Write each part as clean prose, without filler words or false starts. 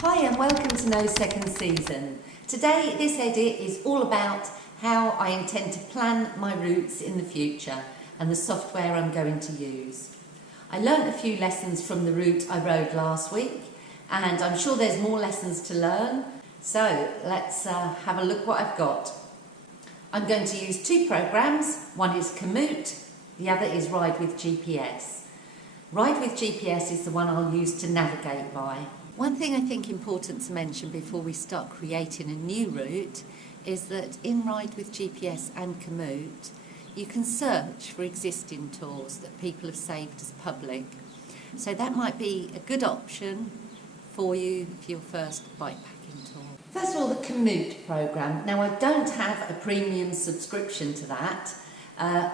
Hi and welcome to No Second Season. Today this edit is all about how I intend to plan my routes in the future and the software I'm going to use. I learnt a few lessons from the route I rode last week and I'm sure there's more lessons to learn, so let's have a look what I've got. I'm going to use two programs. One is Komoot, the other is Ride with GPS. Ride with GPS is the one I'll use to navigate by. One thing I think important to mention before we start creating a new route is that in Ride with GPS and Komoot you can search for existing tours that people have saved as public. So that might be a good option for you for your first bikepacking tour. First of all, the Komoot program. Now I don't have a premium subscription to that.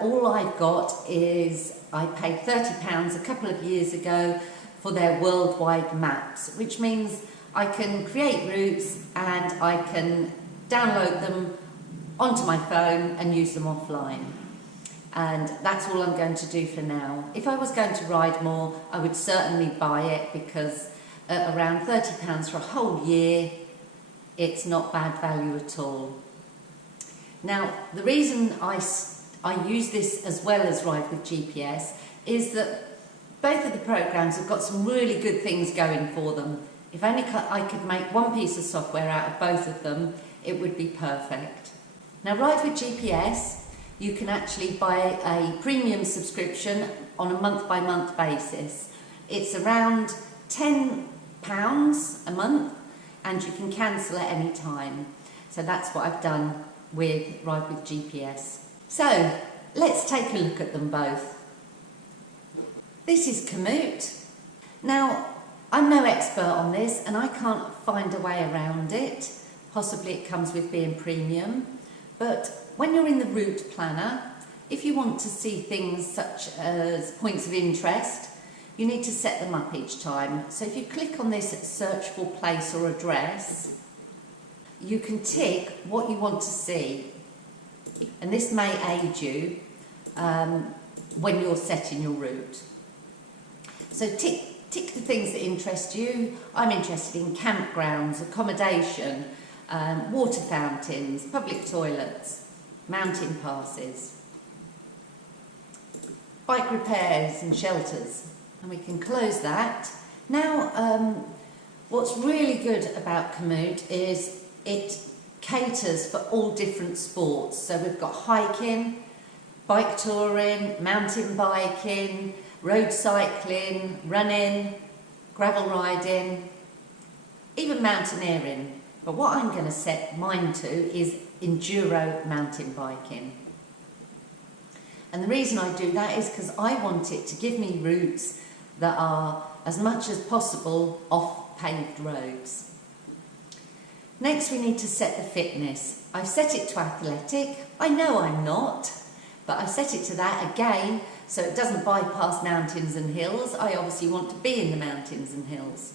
All I've got is I paid £30 a couple of years ago for their worldwide maps, which means I can create routes and I can download them onto my phone and use them offline. And that's all I'm going to do for now. If I was going to ride more, I would certainly buy it because at around £30 for a whole year, it's not bad value at all. Now, the reason I use this as well as Ride with GPS is that both of the programs have got some really good things going for them. If only I could make one piece of software out of both of them, it would be perfect. Now, Ride with GPS, you can actually buy a premium subscription on a month-by-month basis. It's around £10 a month and you can cancel at any time. So that's what I've done with Ride with GPS. So let's take a look at them both. This is Komoot. Now, I'm no expert on this and I can't find a way around it. Possibly it comes with being premium. But when you're in the route planner, if you want to see things such as points of interest, you need to set them up each time. So if you click on this search for place or address, you can tick what you want to see. And this may aid you when you're setting your route. So tick the things that interest you. I'm interested in campgrounds, accommodation, water fountains, public toilets, mountain passes, bike repairs and shelters. And we can close that. Now, what's really good about Komoot is it caters for all different sports. So we've got hiking, bike touring, mountain biking, road cycling, running, gravel riding, even mountaineering. But what I'm going to set mine to is enduro mountain biking. And the reason I do that is because I want it to give me routes that are as much as possible off paved roads. Next we need to set the fitness. I've set it to athletic. I know I'm not, but I set it to that again so it doesn't bypass mountains and hills. I obviously want to be in the mountains and hills.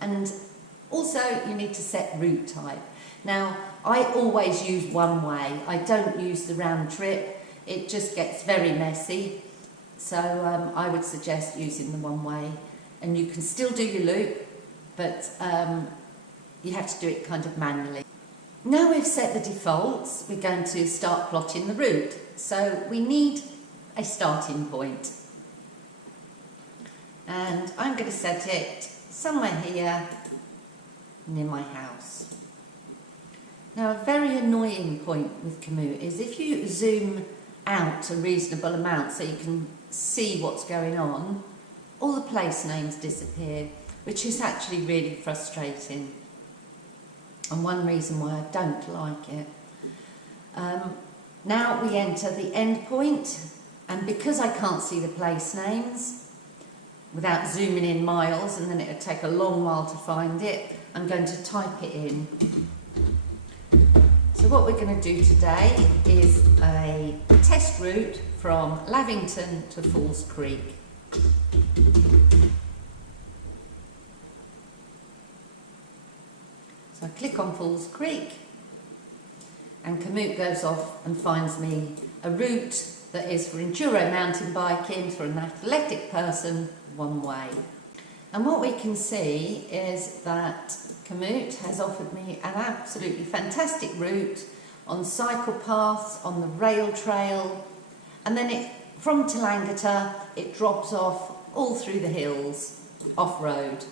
And also you need to set route type. Now I always use one way. I don't use the round trip. It just gets very messy. So I would suggest using the one way. And you can still do your loop, but you have to do it kind of manually. Now we've set the defaults, we're going to start plotting the route. So we need a starting point. And I'm going to set it somewhere here near my house. Now a very annoying point with Komoot is if you zoom out a reasonable amount so you can see what's going on, all the place names disappear, which is actually really frustrating. And one reason why I don't like it. Now we enter the end point, and because I can't see the place names without zooming in miles, and then it'll take a long while to find it, I'm going to type it in. So what we're going to do today is a test route from Lavington to Falls Creek. So I click on Falls Creek and Komoot goes off and finds me a route that is for enduro mountain biking for an athletic person one way. And what we can see is that Komoot has offered me an absolutely fantastic route on cycle paths, on the rail trail, and then from Talangata it drops off all through the hills, off-road.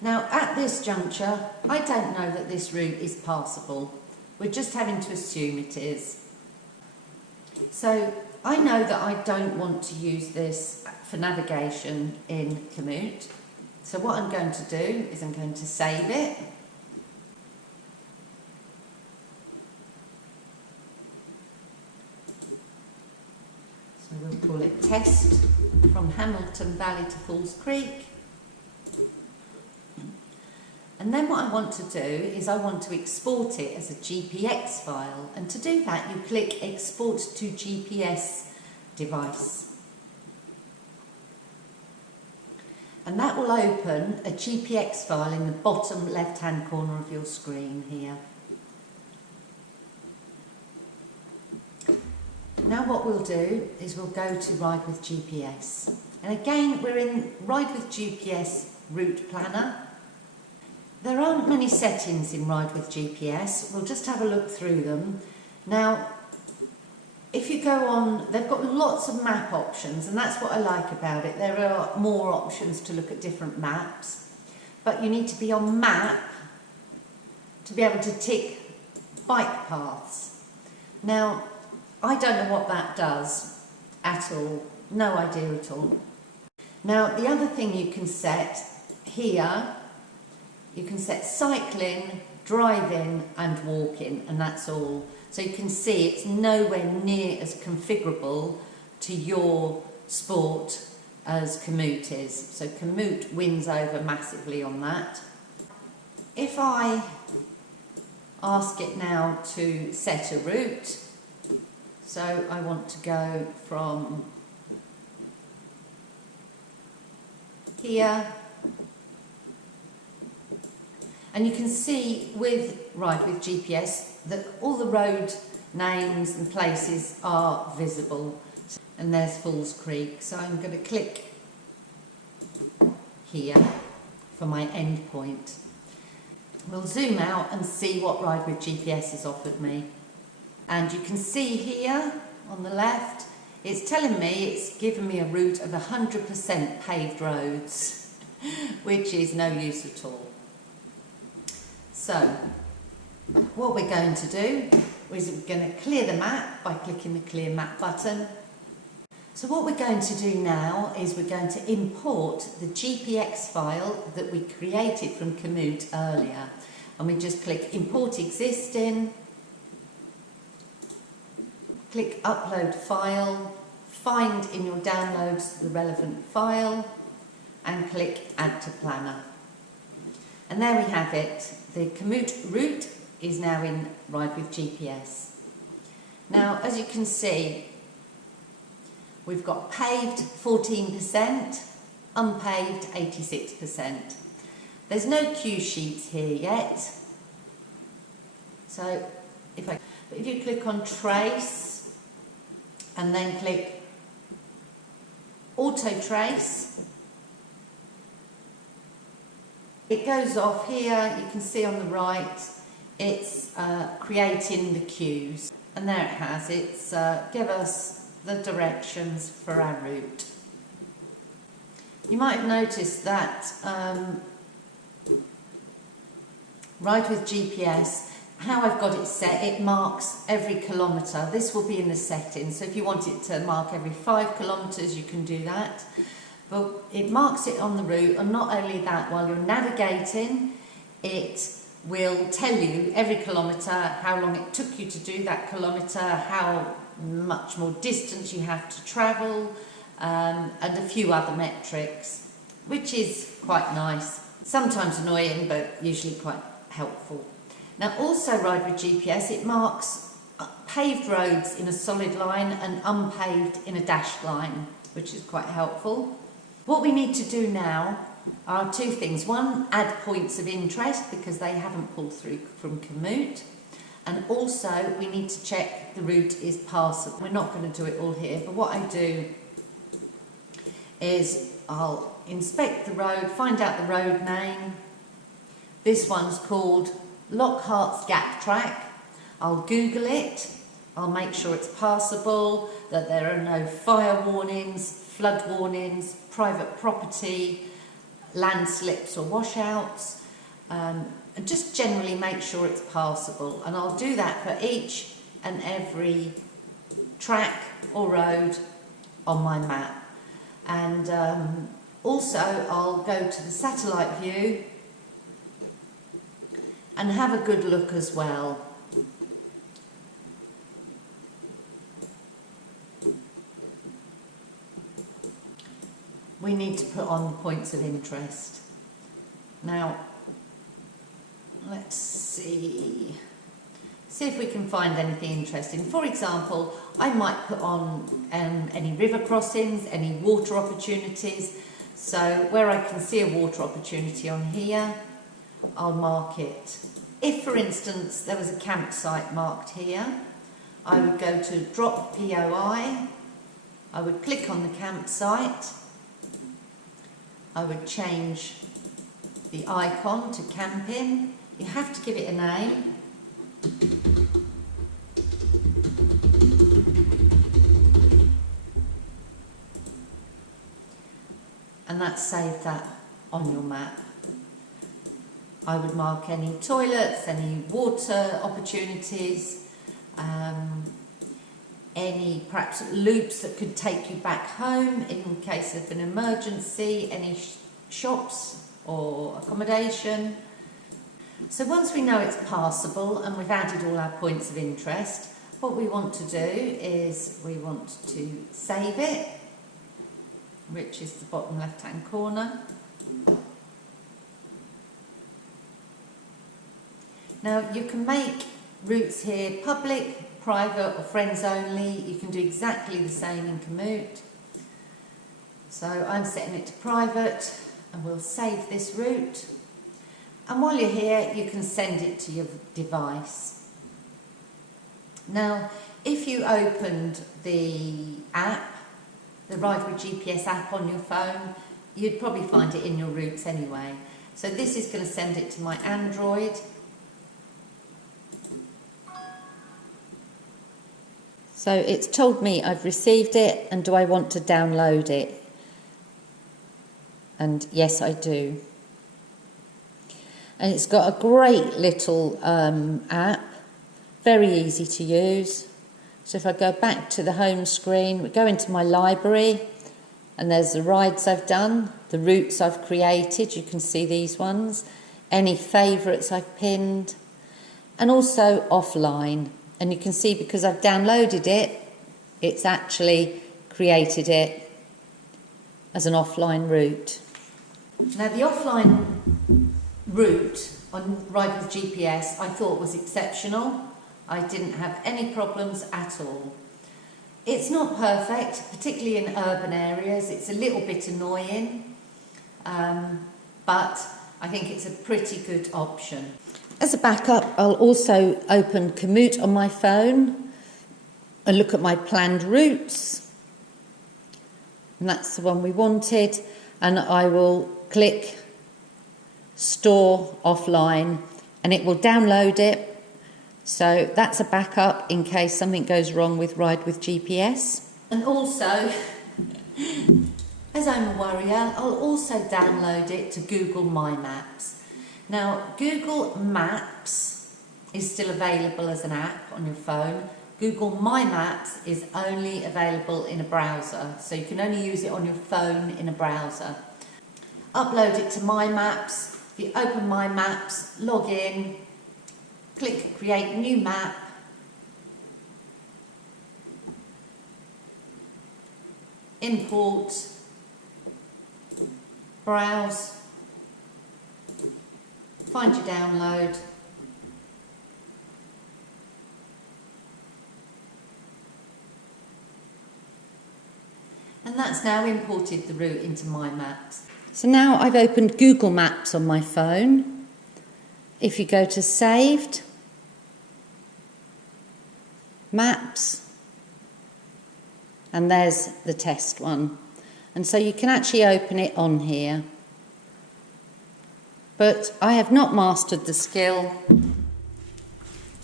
Now at this juncture, I don't know that this route is passable. We're just having to assume it is. So I know that I don't want to use this for navigation in Komoot. So what I'm going to do is I'm going to save it. So we'll call it Test from Hamilton Valley to Falls Creek. And then what I want to do is I want to export it as a GPX file. And to do that, you click Export to GPS device. And that will open a GPX file in the bottom left-hand corner of your screen here. Now what we'll do is we'll go to Ride with GPS. And again, we're in Ride with GPS route planner. There aren't many settings in Ride with GPS. We'll just have a look through them. Now, if you go on, they've got lots of map options, and that's what I like about it. There are more options to look at different maps, but you need to be on map to be able to tick bike paths. Now, I don't know what that does at all. No idea at all. Now, the other thing you can set here, you can set cycling, driving and walking, and that's all. So you can see it's nowhere near as configurable to your sport as Komoot is. So Komoot wins over massively on that. If I ask it now to set a route, so I want to go from here, and you can see with Ride with GPS that all the road names and places are visible. And there's Falls Creek, so I'm going to click here for my end point. We'll zoom out and see what Ride with GPS has offered me. And you can see here on the left, it's telling me it's given me a route of 100% paved roads, which is no use at all. So, what we're going to do is we're going to clear the map by clicking the Clear Map button. So what we're going to do now is we're going to import the GPX file that we created from Komoot earlier. And we just click Import Existing, click Upload File, find in your downloads the relevant file, and click Add to Planner. And there we have it. The Komoot route is now in Ride with GPS. Now, as you can see, we've got paved 14%, unpaved 86%. There's no cue sheets here yet. So if you click on Trace and then click Auto Trace, it goes off here. You can see on the right, it's creating the cues. And there it has, it's give us the directions for our route. You might have noticed that Ride with GPS, how I've got it set, it marks every kilometre. This will be in the settings, so if you want it to mark every 5 kilometres, you can do that. But it marks it on the route, and not only that, while you're navigating, it will tell you every kilometre how long it took you to do that kilometre, how much more distance you have to travel, and a few other metrics, which is quite nice. Sometimes annoying, but usually quite helpful. Now also Ride with GPS, it marks paved roads in a solid line and unpaved in a dashed line, which is quite helpful. What we need to do now are two things. One, add points of interest because they haven't pulled through from Komoot. And also we need to check the route is passable. We're not going to do it all here, but what I do is I'll inspect the road, find out the road name. This one's called Lockhart's Gap Track. I'll Google it. I'll make sure it's passable, that there are no fire warnings, flood warnings, private property, landslips or washouts, and just generally make sure it's passable. And I'll do that for each and every track or road on my map. And also I'll go to the satellite view and have a good look as well. We need to put on points of interest. Now, let's see if we can find anything interesting. For example, I might put on any river crossings, any water opportunities. So where I can see a water opportunity on here, I'll mark it. If, for instance, there was a campsite marked here, I would go to drop POI, I would click on the campsite, I would change the icon to camping. You have to give it a name. And that's saved that on your map. I would mark any toilets, any water opportunities, any perhaps loops that could take you back home in case of an emergency, any shops or accommodation. So once we know it's passable and we've added all our points of interest, what we want to do is we want to save it, which is the bottom left hand corner. Now you can make routes here public, private or friends only. You can do exactly the same in Komoot. So I'm setting it to private and we'll save this route. And while you're here, you can send it to your device. Now, if you opened the app, the Ride with GPS app on your phone, you'd probably find it in your routes anyway. So this is going to send it to my Android. So it's told me I've received it, and do I want to download it? And yes, I do. And it's got a great little app, very easy to use. So if I go back to the home screen, we go into my library, and there's the rides I've done, the routes I've created, you can see these ones, any favourites I've pinned, and also offline. And you can see because I've downloaded it, it's actually created it as an offline route. Now the offline route on Ride with GPS I thought was exceptional. I didn't have any problems at all. It's not perfect, particularly in urban areas. It's a little bit annoying, but I think it's a pretty good option. As a backup, I'll also open Komoot on my phone and look at my planned routes. And that's the one we wanted. And I will click Store Offline and it will download it. So that's a backup in case something goes wrong with Ride with GPS. And also, as I'm a warrior, I'll also download it to Google My Maps. Now, Google Maps is still available as an app on your phone. Google My Maps is only available in a browser, so you can only use it on your phone in a browser. Upload it to My Maps. If you open My Maps, log in, click Create New Map, import, browse, find your download, and that's now imported the route into My Maps. So now I've opened Google Maps on my phone. If you go to Saved, Maps, and there's the test one. and so you can actually open it on here. But I have not mastered the skill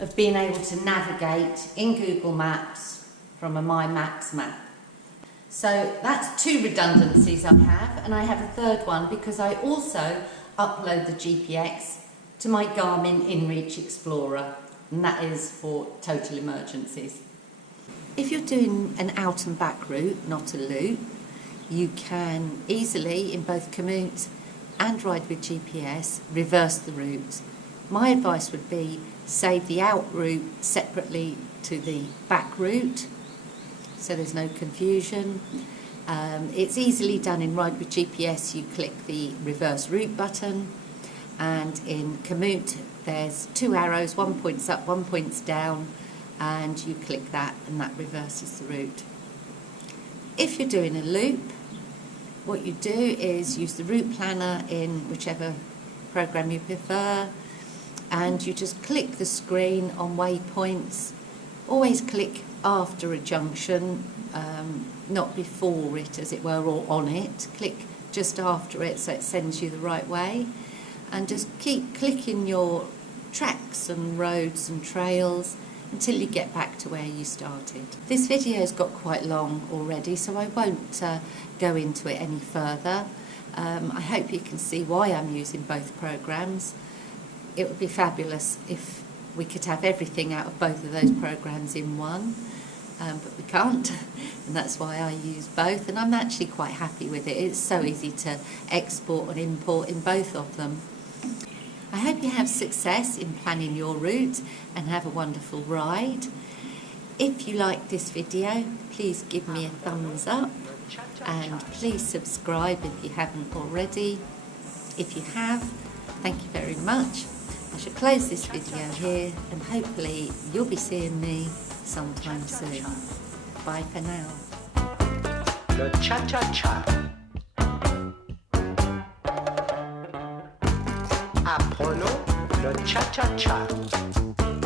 of being able to navigate in Google Maps from a My Maps map. So that's 2 redundancies I have, and I have a third one because I also upload the GPX to my Garmin InReach Explorer, and that is for total emergencies. If you're doing an out and back route, not a loop, you can easily, in both Komoot and Ride with GPS, reverse the route. My advice would be save the out route separately to the back route, so there's no confusion. It's easily done in Ride with GPS. You click the reverse route button, and in Komoot there's 2 arrows, one points up, one points down, and you click that and that reverses the route. If you're doing a loop, what you do is use the route planner in whichever program you prefer, and you just click the screen on waypoints. Always click after a junction, not before it, as it were, or on it. Click just after it so it sends you the right way, and just keep clicking your tracks and roads and trails until you get back to where you started. This video's got quite long already, so I won't go into it any further. I hope you can see why I'm using both programs. It would be fabulous if we could have everything out of both of those programs in one, but we can't, and that's why I use both, and I'm actually quite happy with it. It's so easy to export and import in both of them. I hope you have success in planning your route and have a wonderful ride. If you like this video, please give me a thumbs up, and please subscribe if you haven't already. If you have, thank you very much. I shall close this video here, and hopefully you'll be seeing me sometime soon. Bye for now. Le cha-cha-cha. Apprenons le cha-cha-cha.